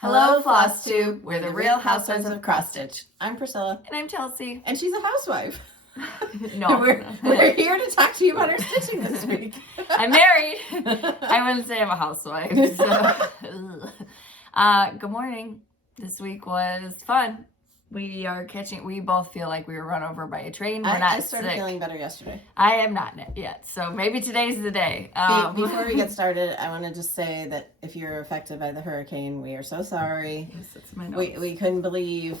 Hello, Flosstube. We're the real Housewives of Cross Stitch. I'm Priscilla. And I'm Chelsea. And she's a housewife. No. We're here to talk to you about our stitching this week. I'm married. I wouldn't say I'm a housewife. So. Good morning. This week was fun. We both feel like we were run over by a train. I started feeling better yesterday. I am not yet. So maybe today's the day. Before we get started, I want to just say that if you're affected by the hurricane, we are so sorry. Yes, that's my notes. We couldn't believe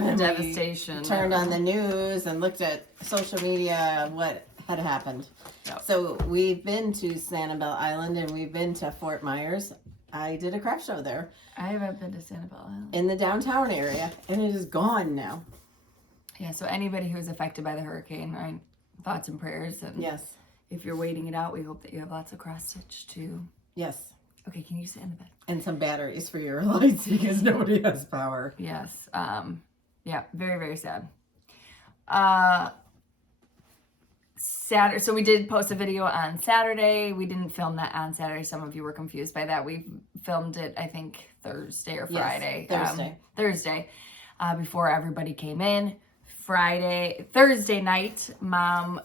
the devastation. We turned on the news and looked at social media what had happened. Yep. So we've been to Sanibel Island and we've been to Fort Myers. I did a craft show there. I haven't been to Sanibel Island. In the downtown area, and it is gone now. Yeah, so anybody who was affected by the hurricane, right? Thoughts and prayers. And yes. If you're waiting it out, we hope that you have lots of cross stitch too. Yes. Okay, can you sit in the bed? And some batteries for your lights because nobody has power. Yes. Yeah, very, very sad. Saturday, so we did post a video on Saturday. We didn't film that on Saturday. Some of you were confused by that. We filmed it, I think, Thursday or Friday. Yes, Thursday, before everybody came in. Thursday night, Mom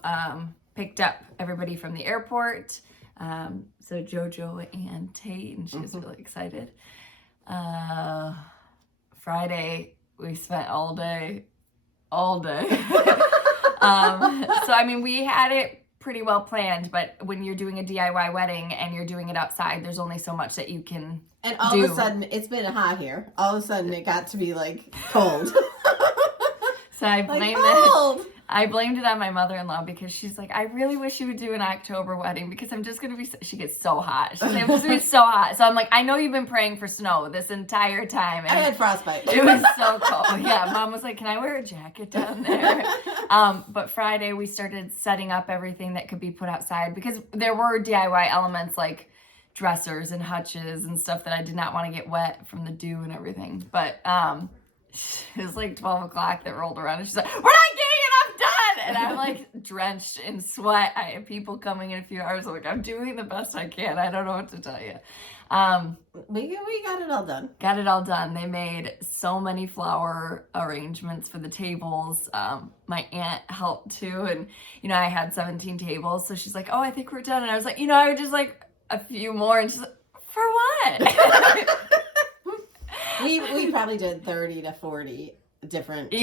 picked up everybody from the airport. So JoJo and Tate, and she was really excited. Friday, we spent all day. So, I mean, we had it pretty well planned, but when you're doing a DIY wedding and you're doing it outside, there's only so much that you can And all of a sudden, it's been hot here. All of a sudden, it got to be, like, cold. So I blamed it on my mother-in-law because she's like, I really wish you would do an October wedding because I'm just going to be, she gets so hot. She's like, I'm just going to be so hot. So I'm like, I know you've been praying for snow this entire time. And I had frostbite. It was so cold. Yeah, Mom was like, can I wear a jacket down there? But Friday we started setting up everything that could be put outside because there were DIY elements like dressers and hutches and stuff that I did not want to get wet from the dew and everything. But it was like 12 o'clock that rolled around and she's like, we're not getting enough done. And I'm like drenched in sweat. I have people coming in a few hours. I'm like, I'm doing the best I can. I don't know what to tell you. We got it all done. Got it all done. They made so many flower arrangements for the tables. My aunt helped too. And, I had 17 tables. So she's like, oh, I think we're done. And I was like, I would just like a few more. And she's like, for what? We probably did 30 to 40 different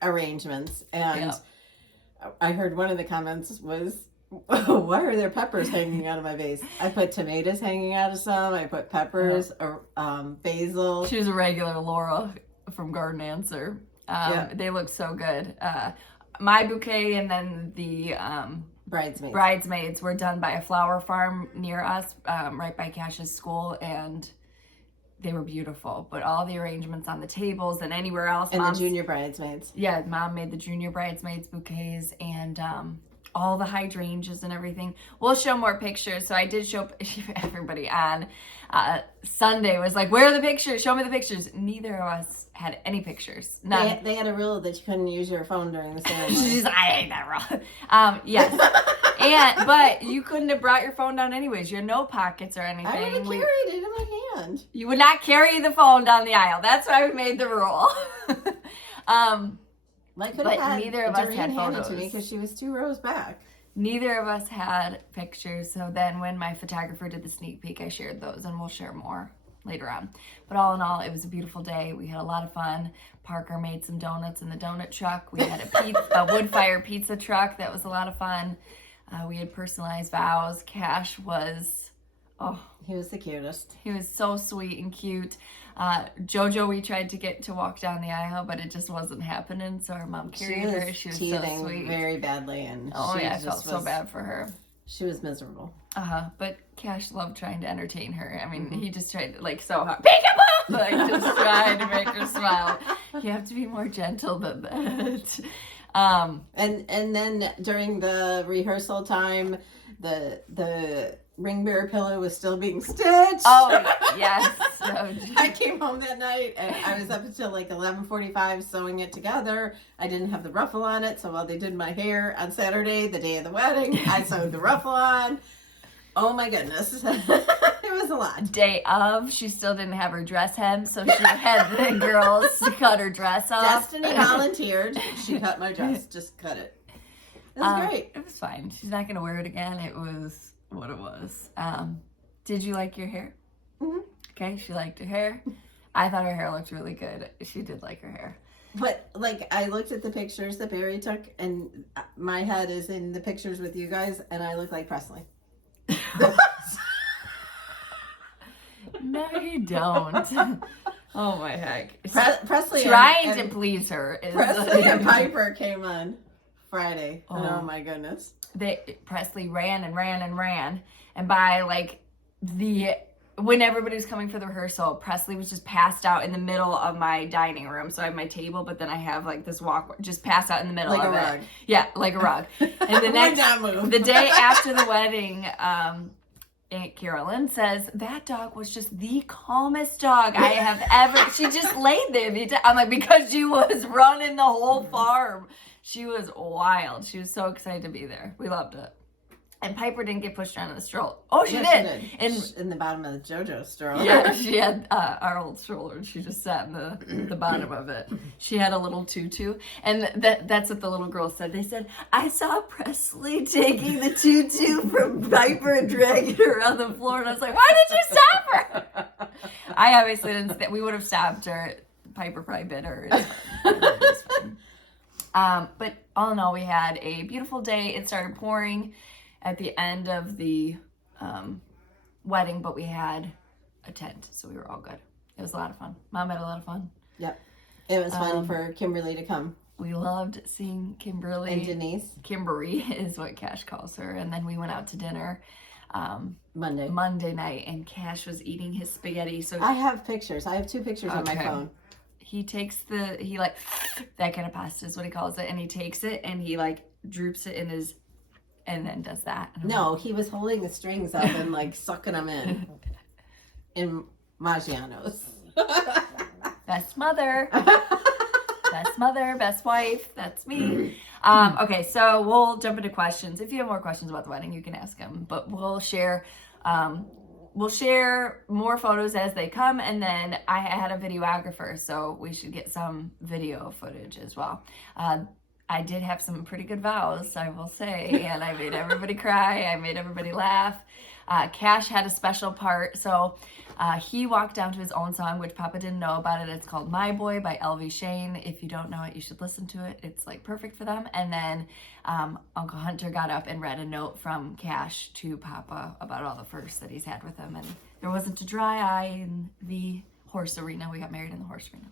arrangements. And I heard one of the comments was, why are there peppers hanging out of my vase? I put tomatoes hanging out of some. I put peppers, basil. She was a regular Laura from Garden Answer. They looked so good. My bouquet and then the bridesmaids were done by a flower farm near us, right by Cash's school, and they were beautiful. But all the arrangements on the tables and anywhere else. And the junior bridesmaids. Yeah, Mom made the junior bridesmaids bouquets and all the hydrangeas and everything. We'll show more pictures. So I did show everybody on Sunday was like, where are the pictures? Show me the pictures. Neither of us had any pictures. None. They had a rule that you couldn't use your phone during the ceremony. She's like, I hate that rule. Yes. But you couldn't have brought your phone down anyways. You had no pockets or anything. I would have carried it in my hand. You would not carry the phone down the aisle. That's why we made the rule. Neither of us had photos. To me because she was 2 rows back. Neither of us had pictures. So then when my photographer did the sneak peek, I shared those, and we'll share more later on. But all in all, it was a beautiful day. We had a lot of fun. Parker made some donuts in the donut truck. We had a wood fire pizza truck. That was a lot of fun. We had personalized vows. Cash was, he was the cutest. He was so sweet and cute. JoJo, we tried to get to walk down the aisle, but it just wasn't happening. So our mom carried her. She was so sweet. Very badly, and I felt so bad for her. She was miserable. But Cash loved trying to entertain her. I mean, he just tried so hard. Peekaboo! Just trying to make her smile. You have to be more gentle than that. And then during the rehearsal time, the ring bearer pillow was still being stitched. Oh, yes. I came home that night and I was up until like 11:45 sewing it together. I didn't have the ruffle on it, so while they did my hair on Saturday, the day of the wedding, I sewed the ruffle on. Oh my goodness. It it was a lot. Day of, she still didn't have her dress hem, so she had the girls cut her dress off. Destiny volunteered. She cut my dress. Just cut it. It was great. It was fine. She's not going to wear it again. It was what it was. Did you like your hair? Mm-hmm. Okay, she liked her hair. I thought her hair looked really good. She did like her hair. But, like, I looked at the pictures that Barry took, and my head is in the pictures with you guys, and I look like Presley. No, you don't. Oh, my heck. Presley trying to please her. Presley and Piper came on Friday. Oh my goodness. Presley ran and ran and ran. And by, like, when everybody was coming for the rehearsal, Presley was just passed out in the middle of my dining room. So I have my table, but then I have like this walk, just passed out in the middle like of a it. rug. Yeah, like a rug. And the day after the wedding, Aunt Carolyn says, that dog was just the calmest dog I have ever, she just laid there. I'm like, because she was running the whole farm. She was wild. She was so excited to be there. We loved it. And Piper didn't get pushed around in the stroller. Oh, she did. In the bottom of the JoJo stroller. Yeah, she had our old stroller, and she just sat in the bottom of it. She had a little tutu, and that's what the little girls said. They said, I saw Presley taking the tutu from Piper and dragging her on the floor, and I was like, why did you stop her? I obviously didn't. We would have stopped her. Piper probably bit her. It's fine. But all in all, we had a beautiful day. It started pouring at the end of the wedding, but we had a tent, so we were all good. It was a lot of fun. Mom had a lot of fun. Yep. It was fun for Kimberly to come. We loved seeing Kimberly. And Denise. Kimberly is what Cash calls her. And then we went out to dinner Monday night, and Cash was eating his spaghetti. So I have pictures. I have 2 pictures on my phone. He takes that kind of pasta is what he calls it, and he takes it and he like droops it in his, and then does that. No, he was holding the strings up and like sucking them in Maggiano's. Best mother. Best mother, best wife. That's me. Okay, so we'll jump into questions. If you have more questions about the wedding, you can ask them. But we'll share more photos as they come, and then I had a videographer, so we should get some video footage as well. I did have some pretty good vows, I will say, and I made everybody cry. I made everybody laugh. Cash had a special part, so he walked down to his own song, which Papa didn't know about it. It's called My Boy by LV Shane. If you don't know it, you should listen to it. It's like perfect for them. And then Uncle Hunter got up and read a note from Cash to Papa about all the firsts that he's had with him. And there wasn't a dry eye in the horse arena. We got married in the horse arena.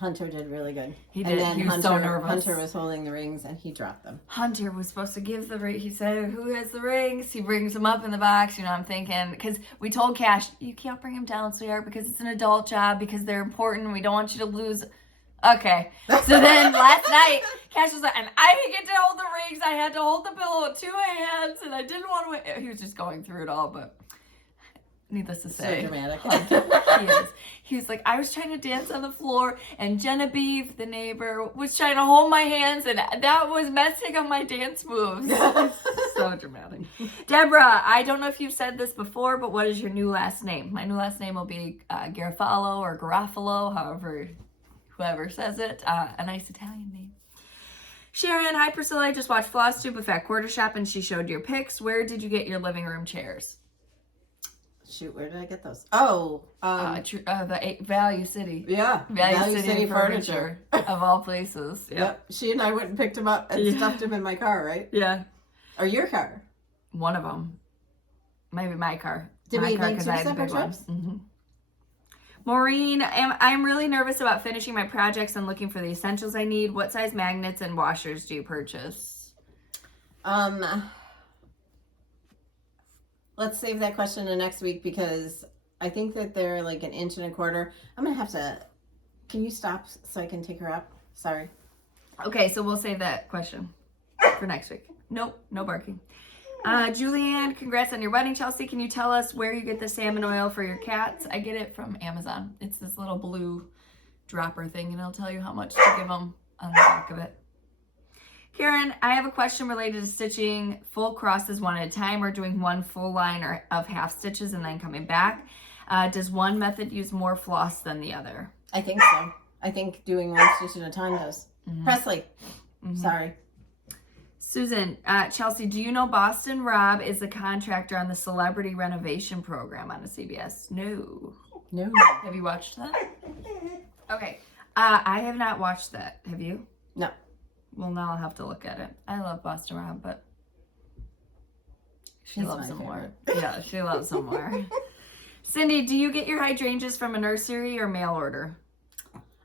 Hunter did really good. He did. And then he was so nervous. Hunter was holding the rings and he dropped them. Hunter was supposed to give the ring. He said, who has the rings? He brings them up in the box. You know, I'm thinking, because we told Cash, you can't bring him down, sweetheart, because it's an adult job, because they're important. We don't want you to lose. Okay. So then last night, Cash was like, and I didn't get to hold the rings. I had to hold the pillow with 2 hands, and I didn't want to. He was just going through it all, but needless to say. So dramatic. He is. He was like, I was trying to dance on the floor, and Genevieve, the neighbor, was trying to hold my hands, and that was messing up my dance moves. So dramatic. Deborah, I don't know if you've said this before, but what is your new last name? My new last name will be Garofalo or Garofalo, whoever says it. A nice Italian name. Sharon, hi Priscilla, I just watched Flosstube with Fat Quarter Shop, and she showed your pics. Where did you get your living room chairs? Shoot, where did I get those? Oh, the Value City. Yeah, Value City Furniture of all places. Yep. She and I went and picked him up and stuffed him in my car, right? Yeah. Or your car? One of them. Maybe my car. Did my we car, make 2 separate trips? Mm-hmm. Maureen, I'm really nervous about finishing my projects and looking for the essentials I need. What size magnets and washers do you purchase? Let's save that question to next week, because I think that they're like 1.25 inches. I'm going to have to... Can you stop so I can take her up? Sorry. Okay, so we'll save that question for next week. Nope, no barking. Julianne, congrats on your wedding. Chelsea, can you tell us where you get the salmon oil for your cats? I get it from Amazon. It's this little blue dropper thing, and it'll tell you how much to give them on the back of it. Karen, I have a question related to stitching full crosses one at a time or doing one full line of half stitches and then coming back. Does one method use more floss than the other? I think so. I think doing one stitch at a time does. Presley. Sorry. Susan, Chelsea, do you know Boston Rob is a contractor on the Celebrity Renovation Program on the CBS? No. Have you watched that? Okay. I have not watched that. Have you? No. Well, now I'll have to look at it. I love Boston Rob, but she loves him more. Yeah, she loves him more. Cindy, do you get your hydrangeas from a nursery or mail order?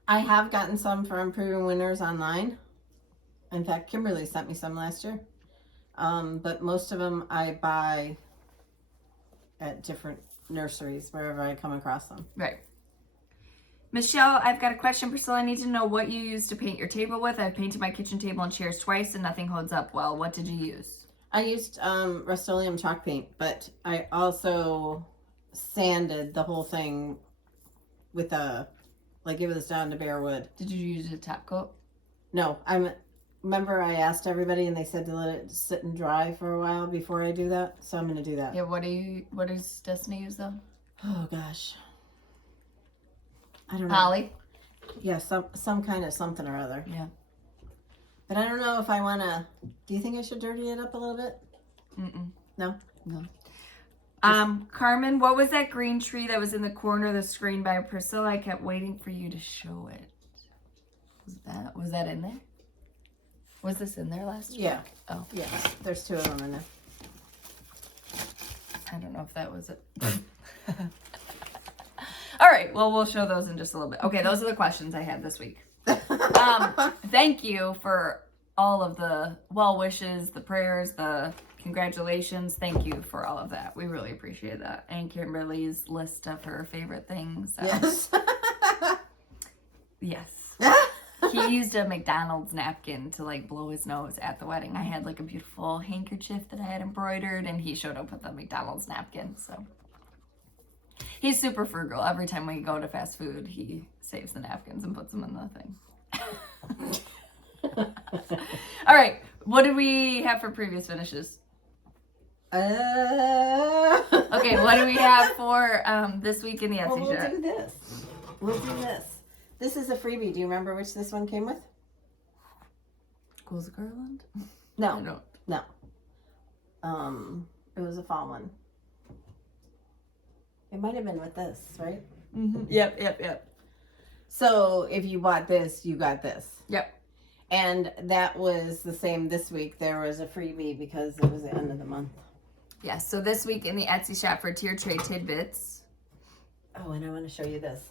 I have gotten some from Improving Winners online. In fact, Kimberly sent me some last year. But most of them I buy at different nurseries, wherever I come across them. Right. Michelle, I've got a question. Priscilla, I need to know what you use to paint your table with. I've painted my kitchen table and chairs twice and nothing holds up well. What did you use? I used Rust-Oleum chalk paint, but I also sanded the whole thing with it was down to bare wood. Did you use a top coat? No, remember I asked everybody and they said to let it sit and dry for a while before I do that, so I'm going to do that. Yeah, what does Destiny use though? Oh gosh. I don't know. Holly? Yeah, some kind of something or other. Yeah. But I don't know if I want to, do you think I should dirty it up a little bit? No? No. Carmen, what was that green tree that was in the corner of the screen by Priscilla? I kept waiting for you to show it. Was that in there? Was this in there last week? Yeah. Oh. Yeah, there's two of them in there. I don't know if that was it. All right, well, we'll show those in just a little bit. Okay, those are the questions I had this week. Thank you for all of the well wishes, the prayers, the congratulations. Thank you for all of that. We really appreciate that. And Kimberly's list of her favorite things. Yes. Yes. He used a McDonald's napkin to blow his nose at the wedding. I had a beautiful handkerchief that I had embroidered and he showed up with a McDonald's napkin. So he's super frugal. Every time we go to fast food, he saves the napkins and puts them in the thing. All right. What did we have for previous finishes? Okay, what do we have for this week in the Etsy shop? We'll do this. This is a freebie. Do you remember which this one came with? Goes Garland? No. I don't. No. It was a fall one. It might have been with this, right? Yep. So if you bought this, you got this. Yep. And that was the same this week. There was a freebie because it was the end of the month. Yeah, so this week in the Etsy shop for Tier Tray Tidbits. Oh, and I want to show you this.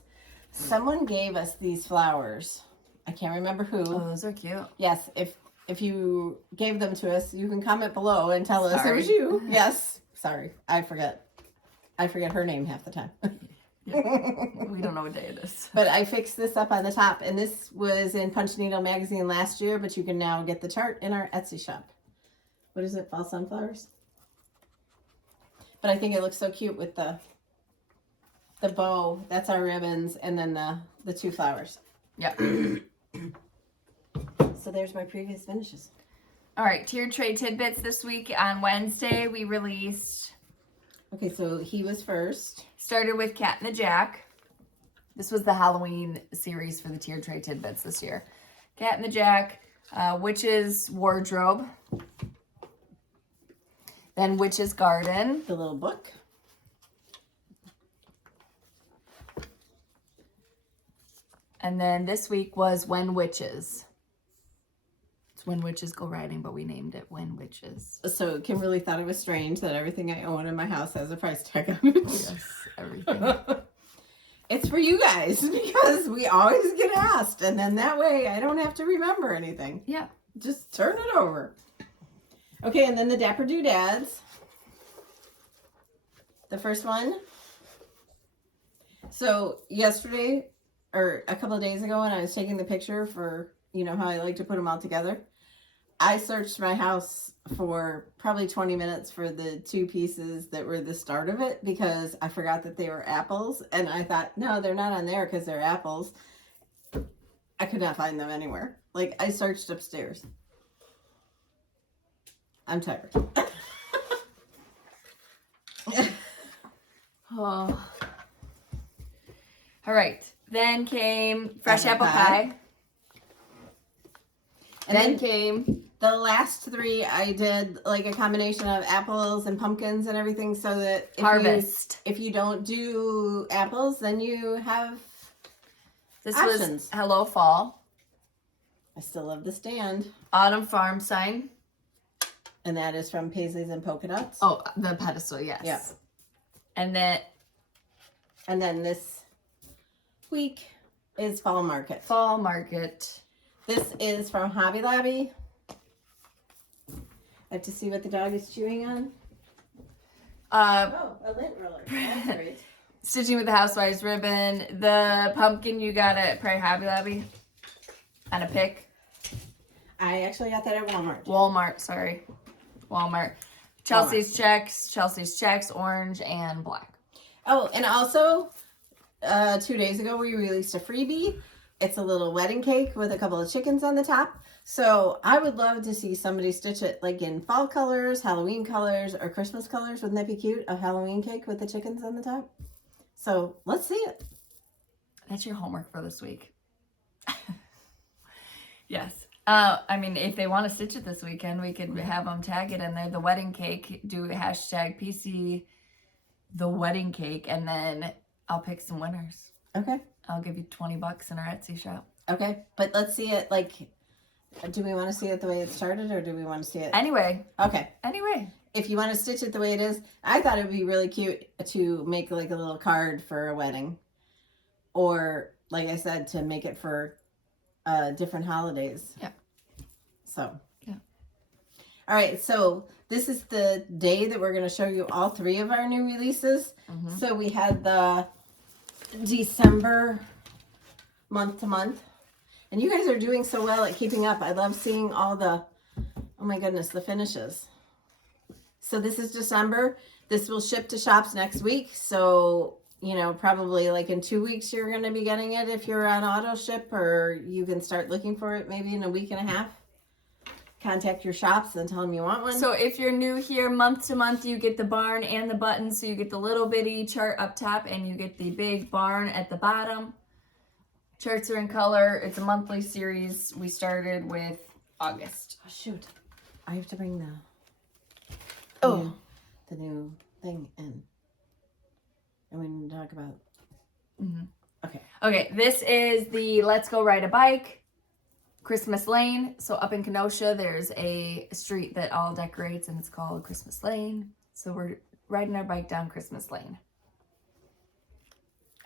Someone gave us these flowers. I can't remember who. Oh, those are cute. Yes, if you gave them to us, you can comment below and tell us it was you. Yes. Sorry, I forget her name half the time. Yeah. We don't know what day it is. But I fixed this up on the top, and this was in Punch Needle magazine last year, but you can now get the chart in our Etsy shop. What is it, fall sunflowers? But I think it looks so cute with the bow. That's our ribbons, and then the two flowers. Yeah. So there's my previous finishes. All right, Tiered Tray Tidbits this week. On Wednesday, we released... Okay, so he was first. Started with Cat and the Jack. This was the Halloween series for the Tiered Tray Tidbits this year. Cat and the Jack, Witch's Wardrobe. Then Witch's Garden. The little book. And then this week was When Witches. It's When Witches Go Riding, but we named it When Witches. So Kimberly thought it was strange that everything I own in my house has a price tag on it. Yes, everything. It's for you guys because we always get asked, and then that way I don't have to remember anything. Yeah. Just turn it over. Okay, and then the Dapper Doodads. The first one. So yesterday, or a couple of days ago, when I was taking the picture for, you know, how I like to put them all together, I searched my house for probably 20 minutes for the two pieces that were the start of it because I forgot that they were apples. And I thought, no, they're not on there because they're apples. I could not find them anywhere. Like, I searched upstairs. I'm tired. Oh. All right. Then came fresh apple pie. And then came the last 3. I did like a combination of apples and pumpkins and everything, so that if you don't do apples, then you have options. Was Hello Fall. I still love the stand. Autumn Farm sign. And that is from Paisleys and Polka Dots. Oh, the pedestal, yes. Yeah. And then this week is Fall Market. Fall Market. This is from Hobby Lobby. Like to see what the dog is chewing on? A lint roller. That's great. Stitching with the Housewives ribbon. The pumpkin you got at probably Hobby Lobby on a pick. I actually got that at Walmart. Walmart. Chelsea's checks, orange and black. Oh, and also 2 days ago we released a freebie. It's a little wedding cake with a couple of chickens on the top. So I would love to see somebody stitch it like in fall colors, Halloween colors, or Christmas colors. Wouldn't that be cute? A Halloween cake with the chickens on the top. So let's see it. That's your homework for this week. Yes. I mean, if they want to stitch it this weekend, we could have them tag it in there. The wedding cake, do a hashtag PC the wedding cake, and then I'll pick some winners. Okay. I'll give you $20 in our Etsy shop. Okay. But let's see it like, do we want to see it the way it started, or do we want to see it? Anyway. Okay. Anyway. If you want to stitch it the way it is, I thought it would be really cute to make like a little card for a wedding. Or, like I said, to make it for different holidays. Yeah. So. Yeah. All right. So this is the day that we're going to show you all 3 of our new releases. Mm-hmm. So we had the December month to month. And you guys are doing so well at keeping up. I love seeing all the, oh my goodness, the finishes. So this is December. This will ship to shops next week. So, you know, probably like in 2 weeks, you're going to be getting it if you're on auto ship, or you can start looking for it maybe in a week and a half. Contact your shops and tell them you want one. So if you're new here, month to month, you get the barn and the button. So you get the little bitty chart up top and you get the big barn at the bottom. Charts are in color. It's a monthly series. We started with August. Oh, shoot. I have to bring the new thing in. And we need to talk about. Mm-hmm. Okay. Okay. This is the Let's Go Ride a Bike Christmas Lane. So up in Kenosha, there's a street that all decorates and it's called Christmas Lane. So we're riding our bike down Christmas Lane.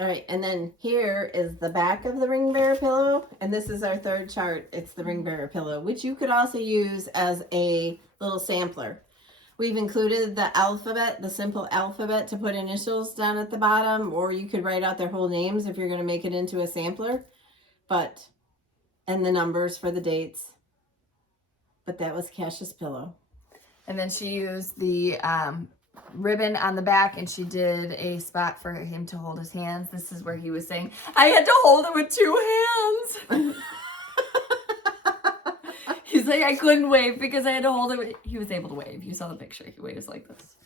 All right, and then here is the back of the ring bearer pillow, and this is our 3rd chart. It's the ring bearer pillow, which you could also use as a little sampler. We've included the alphabet, the simple alphabet, to put initials down at the bottom, or you could write out their whole names if you're going to make it into a sampler, and the numbers for the dates. But that was Cash's pillow. And then she used the ribbon on the back, and she did a spot for him to hold his hands. This is where he was saying, I had to hold it with 2 hands. He's like, I couldn't wave because I had to hold it. He was able to wave. You saw the picture. He waves like this.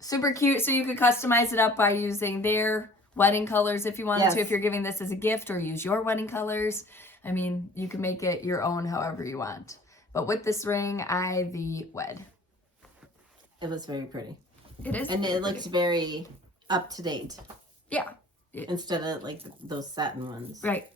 Super cute. So you could customize it up by using their wedding colors if you wanted to. If you're giving this as a gift, or use your wedding colors. I mean, you can make it your own however you want. But with this ring, I wed. It was very pretty. It is. And it looks very up to date. Yeah. Instead of like those satin ones. Right.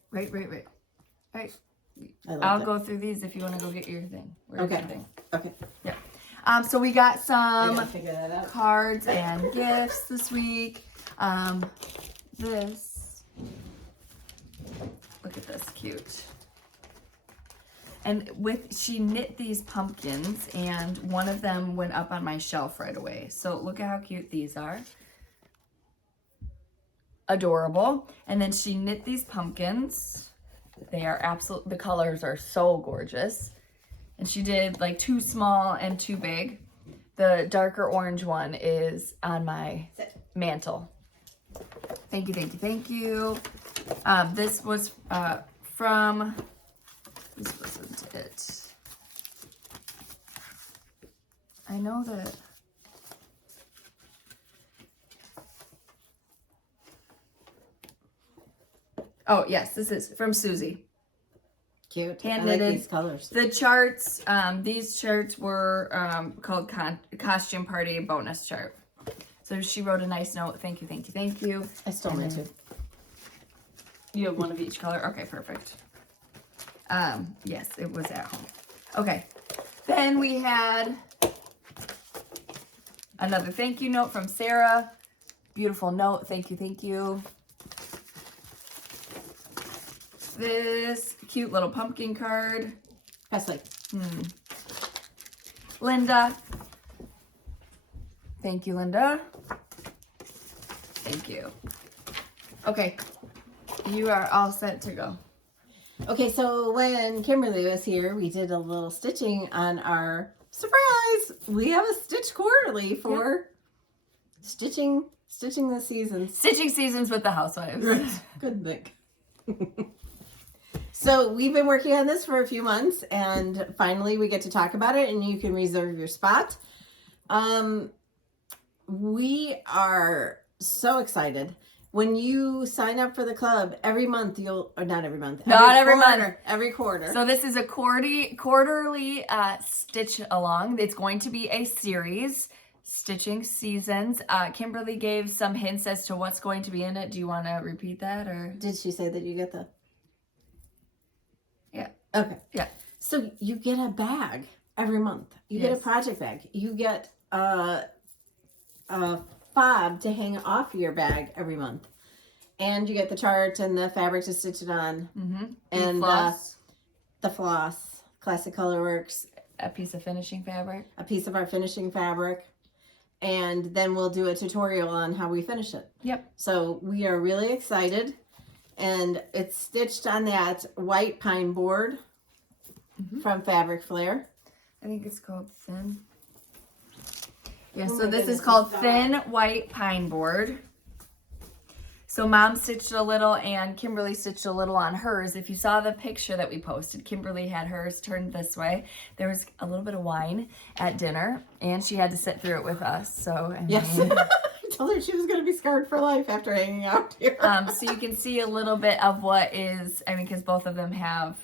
I'll go through these if you want to go get your thing. Where's your thing? Okay. Yeah. So we got some figure that out. Cards and gifts this week. This. Look at this, cute. And she knit these pumpkins, and one of them went up on my shelf right away. So look at how cute these are. Adorable. And then she knit these pumpkins. They are the colors are so gorgeous. And she did like 2 small and 2 big. The darker orange one is on my mantle. Thank you. This was from... This wasn't it. I know that. Oh, yes, this is from Susie. Cute. Hand I like knitted. these colors. The charts, these charts were called Costume Party Bonus Chart. So she wrote a nice note. Thank you, thank you, thank you. I stole mine too. You have one of each color? Okay, perfect. Yes, it was at home. Okay. Then we had another thank you note from Sarah. Beautiful note. Thank you, thank you. This cute little pumpkin card. Presley. Linda. Thank you, Linda. Thank you. Okay. You are all set to go. Okay, so when Kimberly was here, we did a little stitching on our surprise. We have a stitch quarterly for stitching the seasons. Stitching seasons with the Housewives. Good thing. So we've been working on this for a few months, and finally we get to talk about it, and you can reserve your spot. We are so excited. When you sign up for the club, every month not every month. Every quarter. So this is a quarterly stitch along. It's going to be a series, stitching seasons. Kimberly gave some hints as to what's going to be in it. Do you want to repeat that, or did she say that you get the? Yeah. Okay. Yeah. So you get a bag every month. You get a project bag. You get a fob to hang off your bag every month. And you get the chart and the fabric to stitch it on. And floss. The floss. Classic Colorworks. A piece of finishing fabric. A piece of our finishing fabric. And then we'll do a tutorial on how we finish it. Yep. So we are really excited. And it's stitched on that white pine board from Fabric Flair. I think it's called Thin. Yeah, so this is called Thin White Pine Board. So Mom stitched a little and Kimberly stitched a little on hers. If you saw the picture that we posted, Kimberly had hers turned this way. There was a little bit of wine at dinner and she had to sit through it with us. So yes. I told her she was going to be scarred for life after hanging out here. So you can see a little bit of what is, because both of them have,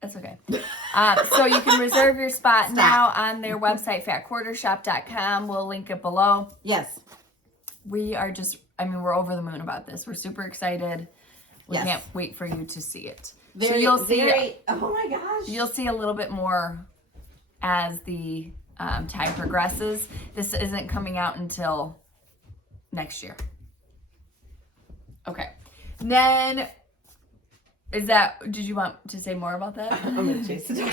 that's okay. So you can reserve your spot now on their website, fatquartershop.com. We'll link it below. Yes. We are just, we're over the moon about this. We're super excited. We can't wait for you to see it. So you'll see, oh my gosh. You'll see a little bit more as the time progresses. This isn't coming out until next year. Okay. Then, did you want to say more about that? I'm going to chase the dog.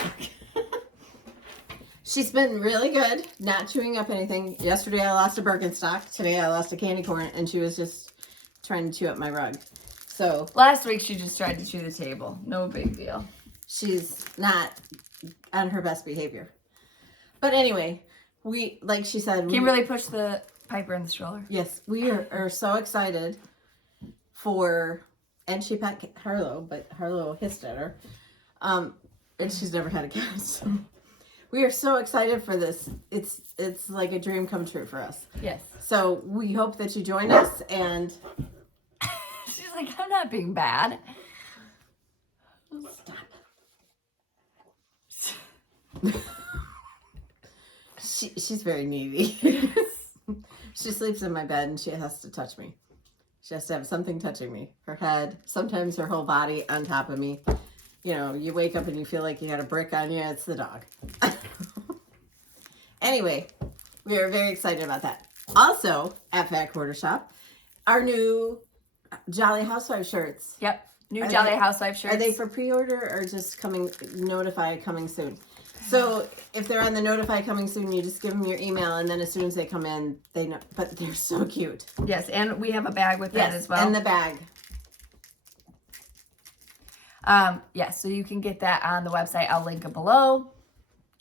She's been really good, not chewing up anything. Yesterday I lost a Birkenstock. Today I lost a candy corn, and she was just trying to chew up my rug. So last week she just tried to chew the table. No big deal. She's not on her best behavior. But anyway, like she said, Kimberly pushed the Piper in the stroller. Yes, we are so excited and she pet Harlow, but Harlow hissed at her. And she's never had a cat, so we are so excited for this. It's like a dream come true for us. Yes. So we hope that you join us, and she's like, I'm not being bad. Stop. She's very needy. She sleeps in my bed and she has to touch me. She has to have something touching me. Her head, sometimes her whole body on top of me. You wake up and you feel like you got a brick on you. It's the dog. Anyway, we are very excited about that. Also, at Fat Quarter Shop, our new Jolly Housewife shirts. Yep. New Jolly Housewife shirts. Are they for pre-order or just notify coming soon? So if they're on the notify coming soon, you just give them your email, and then as soon as they come in, they know. But they're so cute. Yes, and we have a bag with that as well. And the bag. Yes, so you can get that on the website. I'll link it below.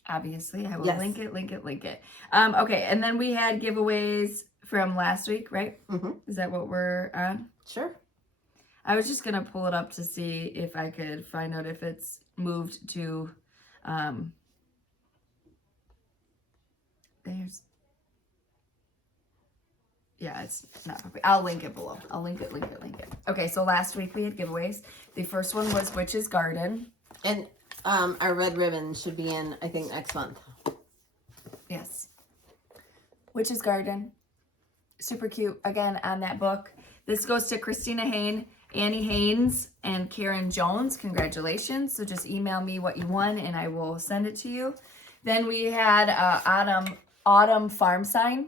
Obviously, I will link it. Okay, and then we had giveaways from last week, right? Mm-hmm. Is that what we're on? Sure. I was just going to pull it up to see if I could find out if it's moved to... there's, yeah, it's not, I'll link it below. I'll link it. Okay, so last week we had giveaways. The first one was Witch's Garden. And our red ribbon should be in, I think, next month. Yes. Witch's Garden. Super cute. Again, on that book. This goes to Christina Hain, Annie Haynes, and Karen Jones. Congratulations. So just email me what you won and I will send it to you. Then we had Autumn Farm Sign.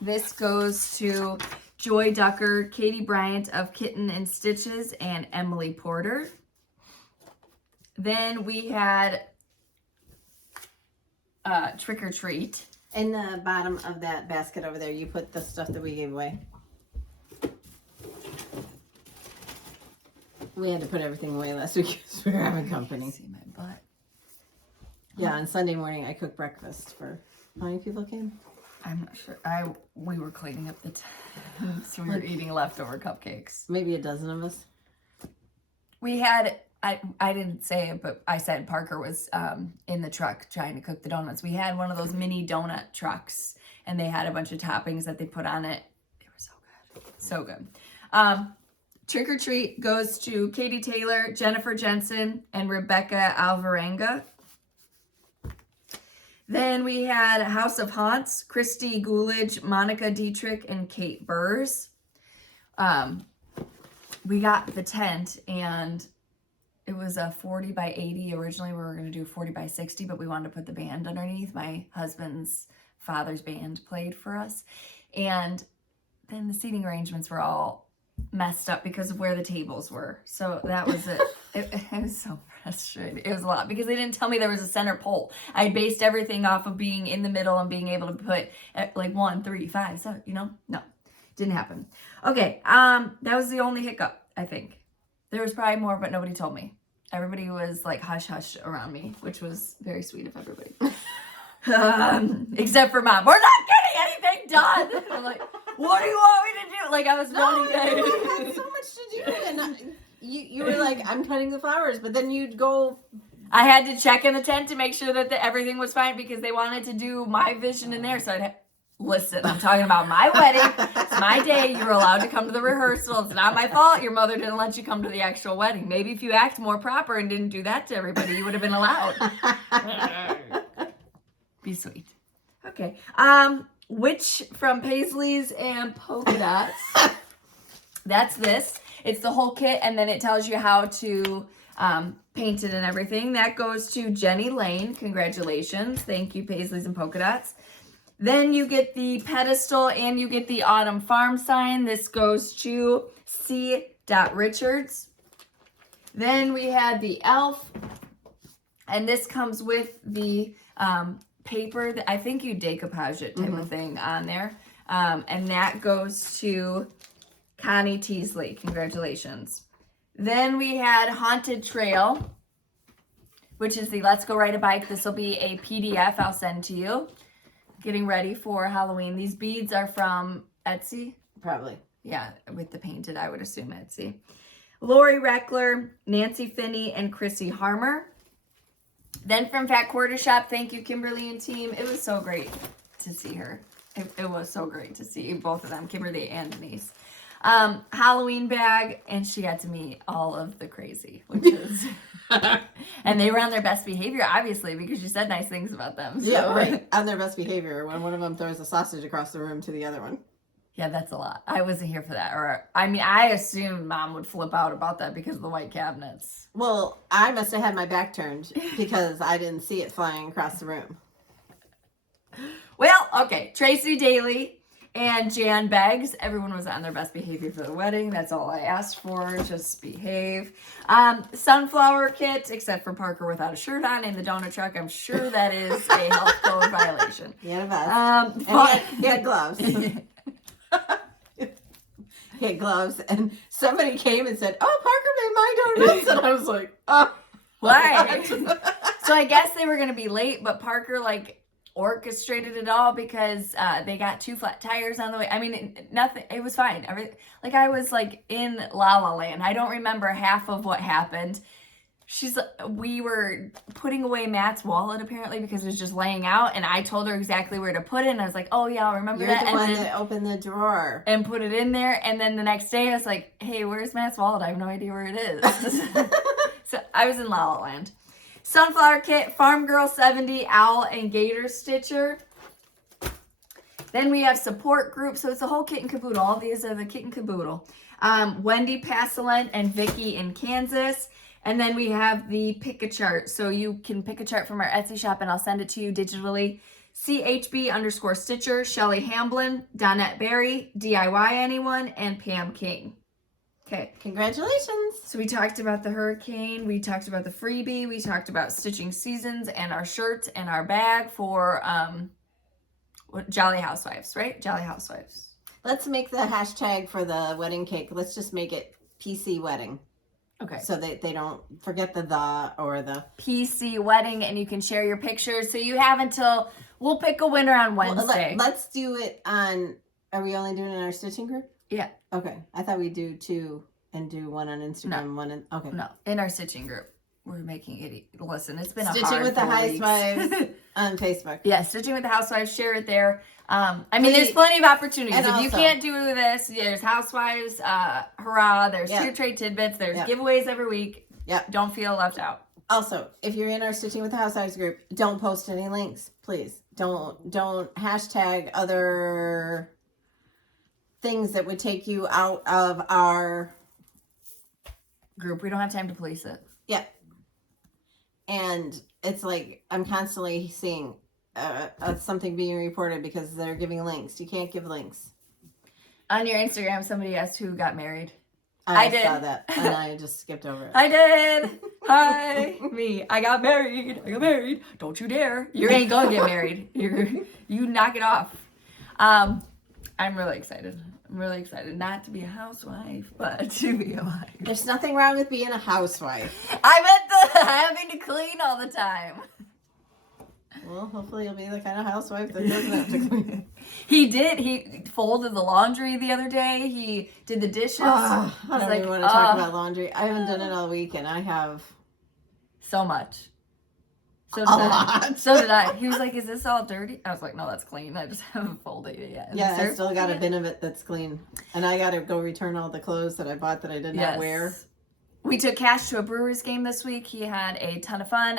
This goes to Joy Ducker, Katie Bryant of Kitten and Stitches, and Emily Porter. Then we had Trick or Treat. In the bottom of that basket over there, you put the stuff that we gave away. We had to put everything away last week because we were having company. See my butt. Yeah, on Sunday morning I cooked breakfast for how many people came? I'm not sure. We were cleaning up the so we were eating leftover cupcakes. Maybe a dozen of us. We had, I didn't say it, but I said Parker was in the truck trying to cook the donuts. We had one of those mini donut trucks, and they had a bunch of toppings that they put on it. They were so good. So good. Trick or Treat goes to Katie Taylor, Jennifer Jensen, and Rebecca Alvarenga. Then we had House of Haunts, Christy Coolidge, Monica Dietrich, and Kate Burrs. We got the tent, and it was a 40 by 80. Originally, we were going to do 40 by 60, but we wanted to put the band underneath. My husband's father's band played for us. And then the seating arrangements were all messed up because of where the tables were. So that was it. It was so frustrating. It was a lot because they didn't tell me there was a center pole. I based everything off of being in the middle and being able to put like 1, 3, 5, 7, no, didn't happen. Okay. That was the only hiccup, I think. There was probably more, but nobody told me. Everybody was like hush hush around me, which was very sweet of everybody. Except for Mom. We're not getting anything done. I'm like, what do you want me to do? Like I was wanting to. I had so much to do, and you were like, I'm cutting the flowers, but then you'd go. I had to check in the tent to make sure that everything was fine because they wanted to do my vision in there. So listen, I'm talking about my wedding. It's my day. You were allowed to come to the rehearsal. It's not my fault. Your mother didn't let you come to the actual wedding. Maybe if you act more proper and didn't do that to everybody, you would have been allowed. Be sweet. Okay. Witch from Paisley's and Polka Dots. That's this. It's the whole kit, and then it tells you how to paint it and everything. That goes to Jenny Lane. Congratulations. Thank you, Paisley's and Polka Dots. Then you get the pedestal and you get the Autumn Farm sign. This goes to C. Richards. Then we had the elf, and this comes with the paper that I think you decoupage it type of thing on there. And that goes to Connie Teasley. Congratulations. Then we had Haunted Trail, which is the Let's Go Ride a Bike. This will be a PDF I'll send to you. Getting ready for Halloween. These beads are from Etsy. Probably. Yeah, with the painted, I would assume Etsy. Lori Reckler, Nancy Finney, and Chrissy Harmer. Then from Fat Quarter Shop, thank you, Kimberly and team. It was so great to see her. It was so great to see both of them, Kimberly and Denise. Halloween bag, and she got to meet all of the crazy, which is... And they were on their best behavior, obviously, because you said nice things about them. So. Yeah, right. On their best behavior when one of them throws a sausage across the room to the other one. Yeah, that's a lot. I wasn't here for that. Or, I mean, I assumed Mom would flip out about that because of the white cabinets. Well, I must have had my back turned because I didn't see it flying across the room. Well, okay. Tracy Daly and Jan Beggs. Everyone was on their best behavior for the wedding. That's all I asked for. Just behave. Sunflower kit, except for Parker without a shirt on in the donut truck. I'm sure that is a health code violation. He had a vest. And he had gloves. He had gloves. And somebody came and said, oh, Parker made my donuts. And I was like, oh. Why? So I guess they were going to be late, but Parker, orchestrated it all because they got 2 flat tires on the way. I mean, nothing. It was fine. I was in La La Land. I don't remember half of what happened. we were putting away Matt's wallet apparently because it was just laying out, and I told her exactly where to put it, and I was like, oh yeah, I'll remember You're that. the one that opened the drawer. And put it in there, and then the next day I was like, hey, where's Matt's wallet? I have no idea where it is. So I was in La La Land. Sunflower kit, Farm Girl 70, Owl, and Gator Stitcher. Then we have support group, so it's a whole kit and caboodle. All these are the kit and caboodle. Wendy Passalent and Vicky in Kansas. And then we have the pick a chart. So you can pick a chart from our Etsy shop and I'll send it to you digitally. CHB_Stitcher, Shelly Hamblin, Donette Berry, DIY Anyone, and Pam King. Okay. Congratulations. So we talked about the hurricane. We talked about the freebie. We talked about stitching seasons and our shirts and our bag for Jolly Housewives, right? Jolly Housewives. Let's make the hashtag for the wedding cake. Let's just make it PC wedding. Okay. So they don't forget the or the PC wedding, and you can share your pictures. So you have until, we'll pick a winner on Wednesday. Well, let's do it on, are we only doing it in our stitching group? Yeah. Okay. I thought we'd do 2 and do one on Instagram, one in, okay. No, in our stitching group. We're making it, listen, it's been a Stitching hard with the 4 weeks. Housewives on Facebook. Yeah, Stitching with the Housewives, share it there. I mean, there's plenty of opportunities. If you can't do this, there's Housewives, hurrah, there's True Trade Tidbits, there's giveaways every week. Yep. Don't feel left out. Also, if you're in our Stitching with the Housewives group, don't post any links, please. Don't hashtag other things that would take you out of our group. We don't have time to police it. Yeah. And it's like I'm constantly seeing something being reported because they're giving links. You can't give links. On your Instagram, somebody asked who got married. I saw that, and I just skipped over it. I did. Hi, me. I got married. Don't you dare. You ain't gonna get married. You knock it off. I'm really excited. I'm really excited not to be a housewife, but to be a wife. There's nothing wrong with being a housewife. I meant the having to clean all the time. Well, hopefully you'll be the kind of housewife that doesn't have to clean. He folded the laundry the other day. He did the dishes. I don't even want to talk about laundry. I haven't done it all week, and I have so much. So did a lot. So did I. He was like, "Is this all dirty?" I was like, "No, that's clean. I just haven't folded it yet." Yeah, I still got a bin of it that's clean, and I got to go return all the clothes that I bought that I did not wear. We took Cash to a Brewers game this week. He had a ton of fun.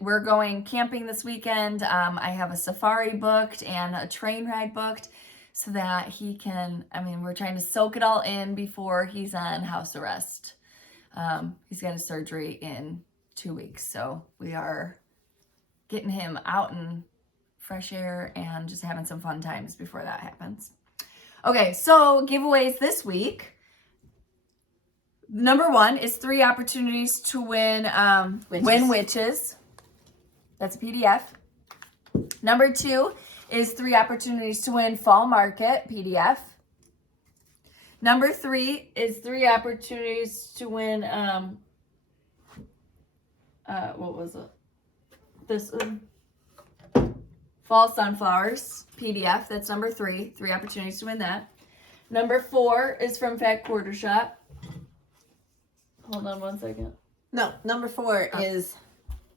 We're going camping this weekend. I have a safari booked and a train ride booked so that he can, we're trying to soak it all in before he's on house arrest. He's got a surgery in 2 weeks. So we are getting him out in fresh air and just having some fun times before that happens. Okay, so giveaways this week. Number 1 is 3 opportunities to win Witches. That's a PDF. Number 2 is 3 opportunities to win Fall Market PDF. Number 3 is 3 opportunities to win what was it? This Fall Sunflowers PDF. That's number 3. 3 opportunities to win that. Number 4 is from Fat Quarter Shop. Hold on 1 second. No, number 4 is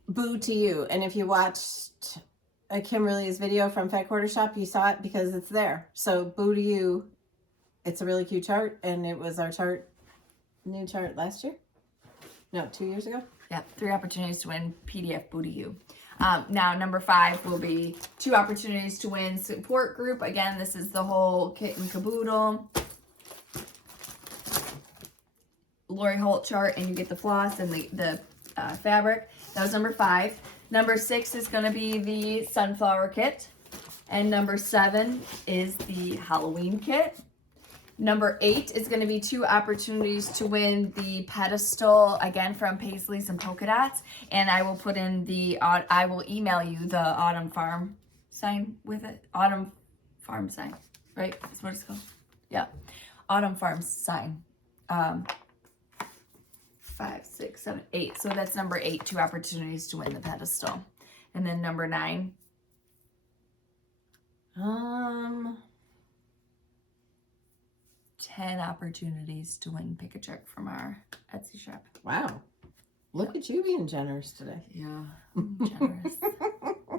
Boo to You. And if you watched Kimberly's video from Fat Quarter Shop, you saw it because it's there. So Boo to You, it's a really cute chart. And it was our new chart last year? No, 2 years ago? Yeah, 3 opportunities to win PDF Boo to You. Now, number 5 will be 2 opportunities to win support group. Again, this is the whole kit and caboodle. Lori Holt chart, and you get the floss and the fabric. That was number 5. Number 6 is going to be the sunflower kit. And number 7 is the Halloween kit. Number 8 is going to be 2 opportunities to win the pedestal, again from Paisley's and Polka Dots. And I will put in I will email you the Autumn Farm sign with it. Autumn Farm sign, right? That's what it's called. Yeah. Autumn Farm sign. 5, 6, 7, 8. So that's number 8, 2 opportunities to win the pedestal. And then number 9. 10 opportunities to win Pick a Chart from our Etsy shop. Wow. Look at you being generous today. Yeah, generous.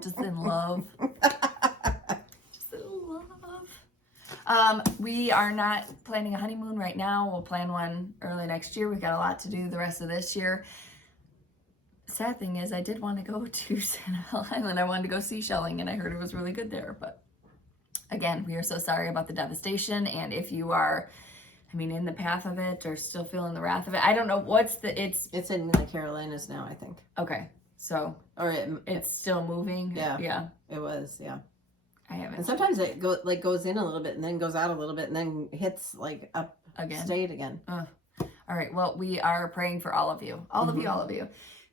Just in love. Just in love. We are not planning a honeymoon right now. We'll plan one early next year. We've got a lot to do the rest of this year. Sad thing is, I did want to go to Sand Island. I wanted to go seashelling, and I heard it was really good there. But again, we are so sorry about the devastation. And if you are, in the path of it or still feeling the wrath of it, I don't know it's in the Carolinas now, I think. Okay, so it's still moving. Yeah, it was. Yeah, I haven't. And sometimes it goes in a little bit and then goes out a little bit and then hits up again. State again. All right. Well, we are praying for all of you, all of you.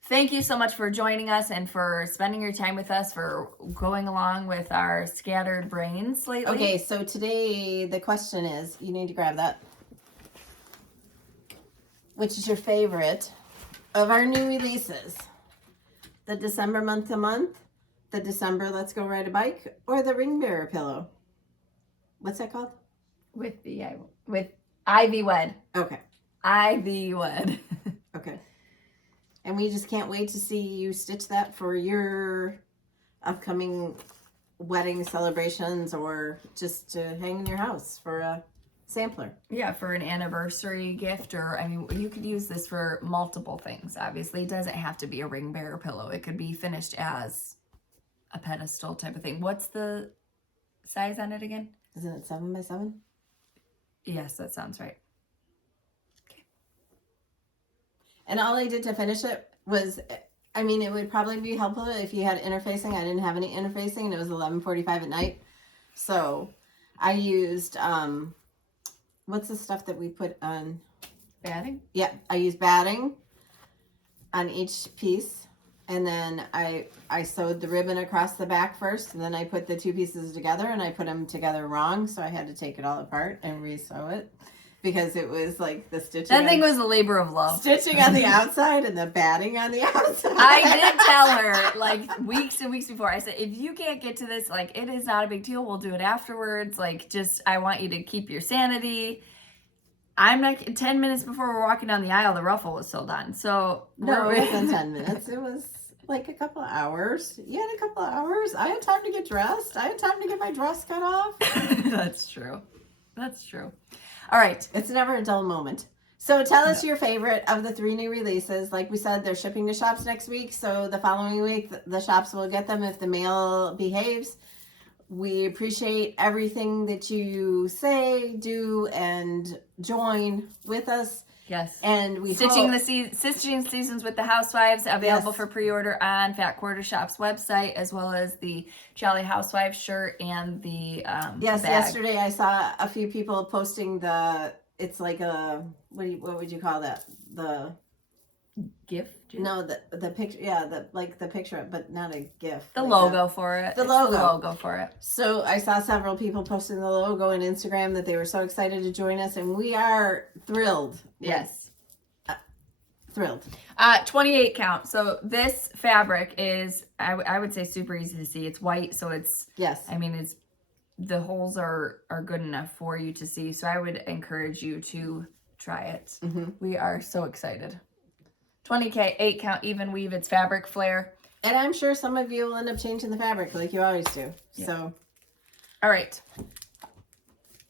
Thank you so much for joining us and for spending your time with us, for going along with our scattered brains lately. Okay, so today the question is, you need to grab that. Which is your favorite of our new releases? The December month to month, the December Let's Go Ride a Bike, or the Ring Bearer pillow? What's that called? With Ivy Wed. Okay. Ivy Wed. Okay. And we just can't wait to see you stitch that for your upcoming wedding celebrations or just to hang in your house for a sampler. Yeah, for an anniversary gift, or you could use this for multiple things. Obviously, it doesn't have to be a ring bearer pillow. It could be finished as a pedestal type of thing. What's the size on it again? Isn't it 7 by 7? Yes, that sounds right. Okay. And all I did to finish it was, it would probably be helpful if you had interfacing. I didn't have any interfacing, and it was 11:45 at night. So I used what's the stuff that we put on? Batting? Yeah, I used batting on each piece. And then I sewed the ribbon across the back first. And then I put the two pieces together and I put them together wrong. So I had to take it all apart and re-sew it. Because it was like the stitching. That thing was a labor of love. Stitching on the outside and the batting on the outside. I did tell her, weeks and weeks before, I said, if you can't get to this, it is not a big deal. We'll do it afterwards. I want you to keep your sanity. I'm not, 10 minutes before we're walking down the aisle, the ruffle was still done. So, no, it wasn't 10 minutes. It was a couple of hours. You had a couple of hours. I had time to get dressed. I had time to get my dress cut off. That's true. That's true. All right. It's never a dull moment. So tell us your favorite of the 3 new releases. Like we said, they're shipping to shops next week. So the following week, the shops will get them if the mail behaves. We appreciate everything that you say, do, and join with us. Yes. And we Stitching Seasons with the Housewives, available for pre-order on Fat Quarter Shop's website, as well as the Jolly Housewives shirt and the bag. Yesterday I saw a few people posting it's like a, what would you call that? The gift? No, the picture, the picture, but not a gift. The logo for it. The logo for it. So I saw several people posting the logo on Instagram that they were so excited to join us, and we are thrilled. Yes. Thrilled. 28 count. So this fabric is, I would say, super easy to see. It's white, so it's, yes. it's, the holes are good enough for you to see. So I would encourage you to try it. Mm-hmm. We are so excited. 20K, 8 count, even weave. It's fabric flare. And I'm sure some of you will end up changing the fabric like you always do. Yeah. So. All right.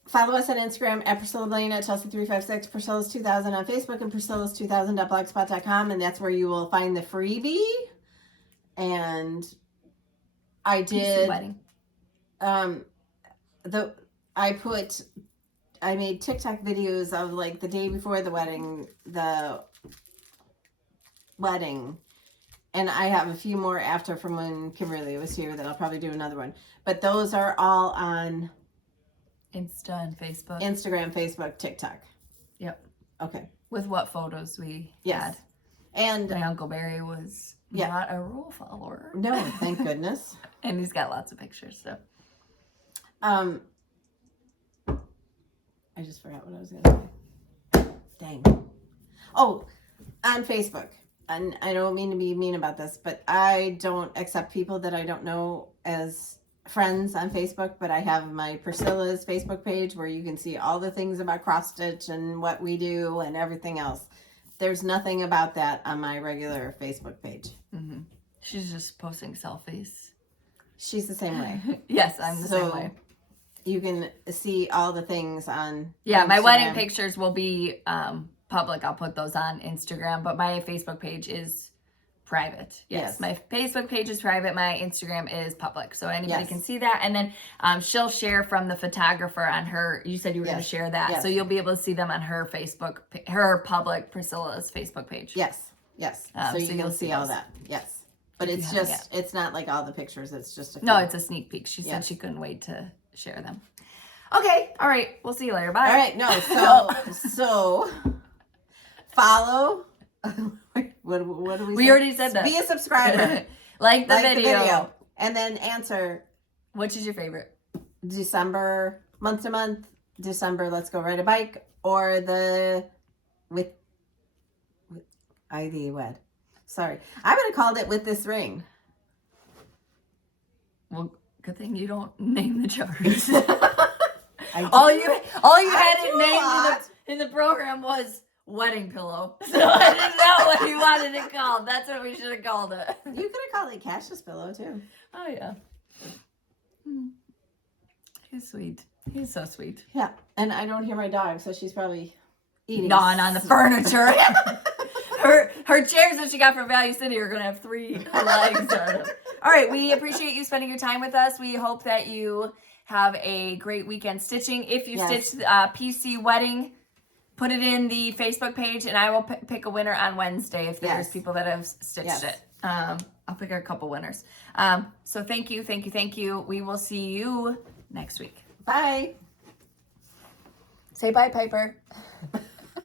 Follow us on Instagram at Priscilla Blaine, at Chelsea356, Priscilla's 2000 on Facebook, and Priscilla's2000.blogspot.com. And that's where you will find the freebie. And I did. Wedding. I made TikTok videos of the day before the wedding, and I have a few more after from when Kimberly was here that I'll probably do another one. But those are all on Instagram, Facebook, TikTok. Yep. Okay. With what photos we had. And my Uncle Barry was not a rule follower. No, thank goodness. And he's got lots of pictures, so. I just forgot what I was going to say. Dang. Oh, on Facebook. And I don't mean to be mean about this, but I don't accept people that I don't know as friends on Facebook, but I have my Priscilla's Facebook page where you can see all the things about cross stitch and what we do and everything else. there's nothing about that on my regular Facebook page. Mm-hmm. She's just posting selfies. She's the same way. Yes, I'm the same way. You can see all the things on Yeah, Instagram. my wedding pictures will be public. I'll put those on Instagram, but my Facebook page is private. Yes, my Facebook page is private. My Instagram is public, so anybody can see that. And then she'll share from the photographer on her. You said you were going to share that, so you'll be able to see them on her Facebook, her public Priscilla's Facebook page. Yes. So you'll see all that. Yes, but it's just it's not like all the pictures. It's just a few. No, it's a sneak peek. She said she couldn't wait to share them. Okay, all right. We'll see you later. Bye. All right. No. So follow. What do we say? Already said that. Be a subscriber. like the video. And then answer. Which is your favorite? December, month to month. December, let's go ride a bike. Or the with Ivy Wed. Sorry. I would have called it with this ring. Well, good thing you don't name the jars. all you had it named in the program was wedding pillow. So I didn't know what you wanted it called. That's what we should have called it. You could have called it Cash's pillow too. Oh yeah. He's sweet. He's so sweet. Yeah. And I don't hear my dog, so she's probably eating. Gnawing on the furniture. Her chairs that she got from Value City are gonna have 3 legs on them. All right, we appreciate you spending your time with us. We hope that you have a great weekend stitching. If you stitched PC wedding, put it in the Facebook page, and I will pick a winner on Wednesday if there's people that have stitched it. I'll pick a couple winners. So thank you. We will see you next week. Bye. Say bye, Piper.